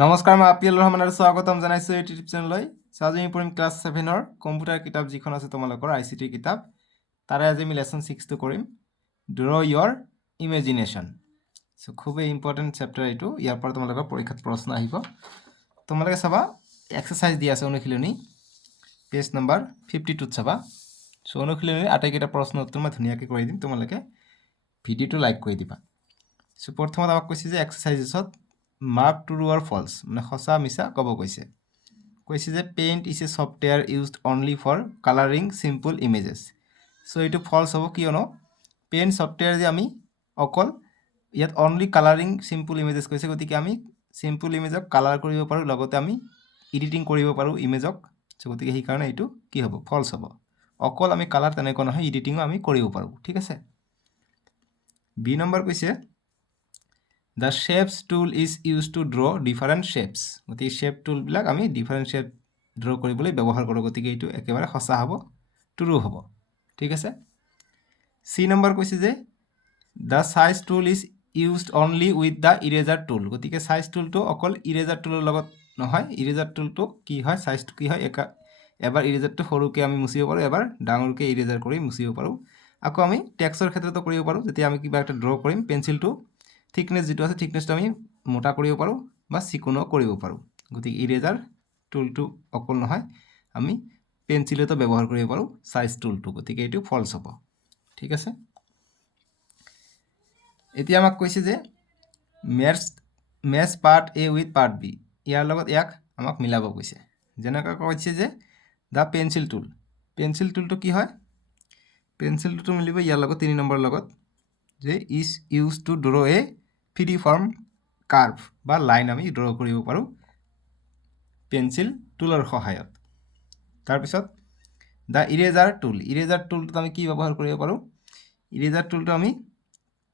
নমস্কাৰ, মই আপিল ৰহমান আৰু স্বাগতম জনাইছোঁ ইউটিউব চেনেললৈ। আজি আমি পঢ়িম ক্লাছ 7ৰ কম্পিউটাৰ কিতাপ যিখন আছে তোমালোকৰ ICT কিতাপ, তাৰে আজি আমি লেসন 6টো কৰিম, ড্ৰ ইয়ৰ ইমেজিনেশ্যন। সো খুবেই ইম্পৰ্টেণ্ট চেপ্টাৰ এইটো, ইয়াৰ পৰা তোমালোকৰ পৰীক্ষাত প্ৰশ্ন আহিব। তোমালোকে চাবা এক্সাৰচাইজ দি আছে অনুশীলনী পেজ নম্বৰ 52 চাবা। সো অনুশীলনীৰ আটাইকেইটা প্ৰশ্ন উত্তৰ মই ধুনীয়াকৈ কৰি দিম, তোমালোকে ভিডিঅ'টো লাইক কৰি দিবা। সো প্ৰথমত আমাক কৈছে যে এক্সাৰচাইজেছত মাৰ্ক ট্ৰু অৰ ফলছ, মানে সঁচা মিছা ক'ব কৈছে যে Paint is a software used only for colouring simple images. So' এইটো ফলছ হ'ব, কিয়নো পেইণ্ট ছফ্টৱেৰ যে আমি অকল ইয়াত অনলি কালাৰিং চিম্পল ইমেজেছ কৈছে, গতিকে আমি চিম্পল ইমেজক কালাৰ কৰিব পাৰোঁ, লগতে আমি এডিটিং কৰিব পাৰোঁ ইমেজক। চ' গতিকে সেইকাৰণে এইটো কি হ'ব, ফলছ হ'ব। অকল আমি কালাৰ তেনেকুৱা নহয়, এডিটিঙো আমি কৰিব পাৰোঁ, ঠিক আছে। বি নম্বৰ কৈছে The shapes tool is used to draw different shapes. গতিকে শেপ টুলবিলাক আমি ডিফাৰেণ্ট শেপ ড্ৰ কৰিবলৈ ব্যৱহাৰ কৰোঁ, গতিকে এইটো একেবাৰে সঁচা হ'ব, ট্ৰু হ'ব, ঠিক আছে। চি নম্বৰ কৈছে যে the size tool is used only with the eraser tool. গতিকে চাইজ টুলটো অকল ইৰেজাৰ টুলৰ লগত নহয়, ইৰেজাৰ টুলটো কি হয়, চাইজটো কি হয়, এবাৰ ইৰেজাৰটো সৰুকৈ আমি মুচিব পাৰোঁ, এবাৰ ডাঙৰকৈ ইৰেজাৰ কৰি মুচিব পাৰোঁ। আকৌ আমি টেক্সৰ ক্ষেত্ৰতো কৰিব পাৰোঁ, যেতিয়া আমি কিবা এটা ড্ৰ কৰিম, পেঞ্চিলটো থিকনেছ যিটো আছে থিকনেছটো আমি মোটা কৰিব পাৰোঁ বা চিকুণো কৰিব পাৰোঁ। গতিকে ইৰেজাৰ টুলটো অকল নহয়, আমি পেঞ্চিলতো ব্যৱহাৰ কৰিব পাৰোঁ চাইজ টুলটো, গতিকে এইটো ফলছ হ'ব, ঠিক আছে। এতিয়া আমাক কৈছে যে match part A with part B, ইয়াৰ লগত ইয়াক আমাক মিলাব কৈছে। যেনেকৈ কৈছে যে দ্য পেঞ্চিল টুলটো কি হয়, পেঞ্চিল টুলটো মিলিব ইয়াৰ লগত 3 নম্বৰ লগত, যে is use two draw A free form curve বা লাইন আমি ড্ৰ কৰিব পাৰোঁ পেঞ্চিল টুলৰ সহায়ত। তাৰপিছত দ্য ইৰেজাৰ টুলটোত আমি কি ব্যৱহাৰ কৰিব পাৰোঁ, ইৰেজাৰ টুলটো আমি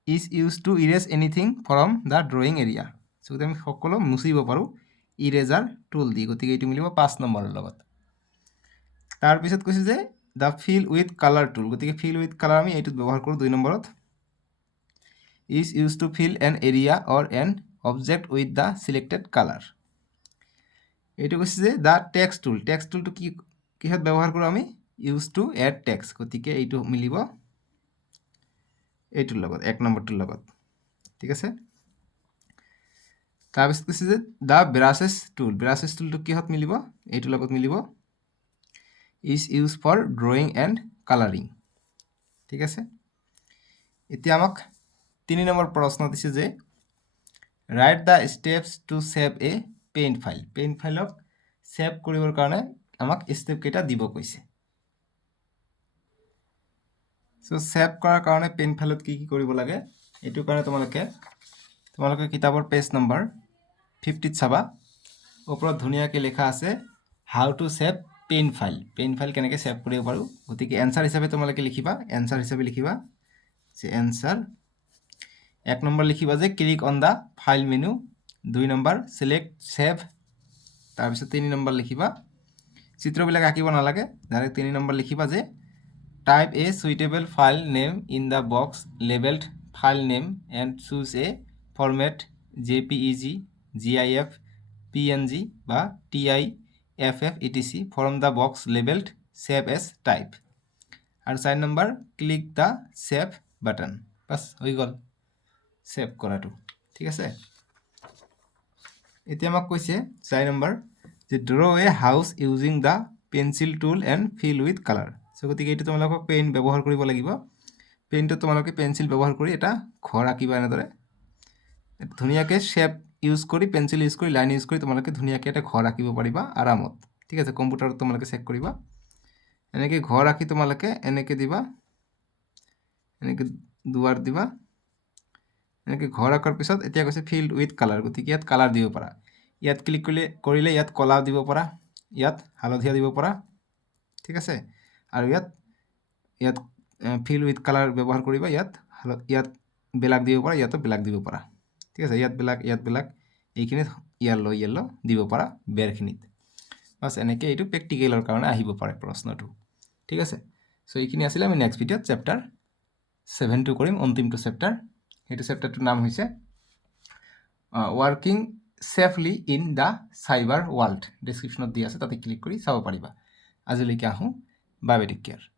is use to erase anything from the drawing area. So' আমি সকলো মুচিব পাৰোঁ ইৰেজাৰ টুল দি, গতিকে এইটো মিলিব 5 নম্বৰৰ লগত। তাৰপিছত কৈছে যে দ্য ফিল উইথ কালাৰ টুল, গতিকে ফিল উইথ কালাৰ আমি এইটোত ব্যৱহাৰ কৰোঁ 2 নম্বৰত। is used to fill an area or an object with the selected color. এইটো কৈছে যে দ্য টেক্সট টুলটো কিহত ব্যৱহাৰ কৰোঁ আমি, ইউজ টু এড টেক্সট, গতিকে এইটো মিলিব এইটোৰ লগত 1 নম্বৰটোৰ লগত, ঠিক আছে। তাৰপিছত কৈছে যে দ্য ব্ৰাছেছ টুলটো কিহত মিলিব, এইটোৰ লগত মিলিব, is use for drawing and colouring, ঠিক আছে। এতিয়া আমাক 3 নম্বৰ প্ৰশ্ন দিছে যে write the steps to save a Paint ফাইলক ছেভ কৰিবৰ কাৰণে আমাক ষ্টেপ কেইটা দিব কৈছে। চ' ছেভ কৰাৰ কাৰণে পেইণ্ট ফাইলত কি কৰিব লাগে, এইটোৰ কাৰণে তোমালোকে কিতাপৰ পেজ নম্বৰ 50 চাবা। ওপৰত ধুনীয়াকৈ লিখা আছে how to save paint file কেনেকৈ ছেভ কৰিব পাৰোঁ। গতিকে এনচাৰ হিচাপে তোমালোকে লিখিবা যে এনচাৰ 1 নম্বৰ লিখিবা যে click on the file menu, 2 number select save, তাৰপিছত 3 নম্বৰ লিখিবা, চিত্ৰবিলাক আঁকিব নালাগে, ডাইৰেক্ট 3 নম্বৰ লিখিবা যে type a suitable file name in the box labelled file name and choose a format JPEG, GIF, PNG বা TIFF etc from the box labelled save S type. আৰু 4 number click the save button, bus হৈ গ'ল save কৰাটো, ঠিক আছে। এতিয়া আমাক কৈছে 4 নম্বৰ যে draw a house using the pencil tool and fill with colour. So' গতিকে এইটো তোমালোকক পেইণ্ট ব্যৱহাৰ কৰিব লাগিব, পেইণ্টত তোমালোকে পেঞ্চিল ব্যৱহাৰ কৰি এটা ঘৰ আঁকিবা, এনেদৰে ধুনীয়াকৈ শেপ ইউজ কৰি, পেঞ্চিল ইউজ কৰি, লাইন ইউজ কৰি তোমালোকে ধুনীয়াকৈ এটা ঘৰ আঁকিব পাৰিবা আৰামত, ঠিক আছে। কম্পিউটাৰত তোমালোকে চেক কৰিবা, এনেকৈ ঘৰ আঁকি তোমালোকে এনেকৈ দিবা, এনেকৈ দুৱাৰ দিবা, এনেকৈ ঘৰ আঁকাৰ পিছত এতিয়া কৈছে ফিল্ড উইথ কালাৰ, গতিকে ইয়াত কালাৰ দিব পাৰা, ইয়াত ক্লিক কৰিলে ইয়াত কলা দিব পাৰা, ইয়াত হালধীয়া দিব পাৰা, ঠিক আছে। আৰু ইয়াত ফিল উইথ কালাৰ ব্যৱহাৰ কৰিবা, ইয়াত ব্লেক দিব পাৰা, ইয়াতো ব্লেক দিব পাৰা, ঠিক আছে। ইয়াত ব্লেক, এইখিনিত য়েল্ল' দিব পাৰা বেৰখিনিত, বাছ এনেকৈ এইটো প্ৰেক্টিকেলৰ কাৰণে আহিব পাৰে প্ৰশ্নটো, ঠিক আছে। চ' এইখিনি আছিলে, আমি নেক্সট ভিডিঅ'ত চেপ্টাৰ 7টো কৰিম, অন্তিমটো চেপ্টাৰ। সেইটো চেপ্টাৰটোৰ নাম হৈছে working safely in the cyber world ডেছক্ৰিপশ্যনত দি আছে, তাতে ক্লিক কৰি চাব পাৰিবা। আজিলৈকে আহোঁ, বাই বাই, টেক কেয়াৰ।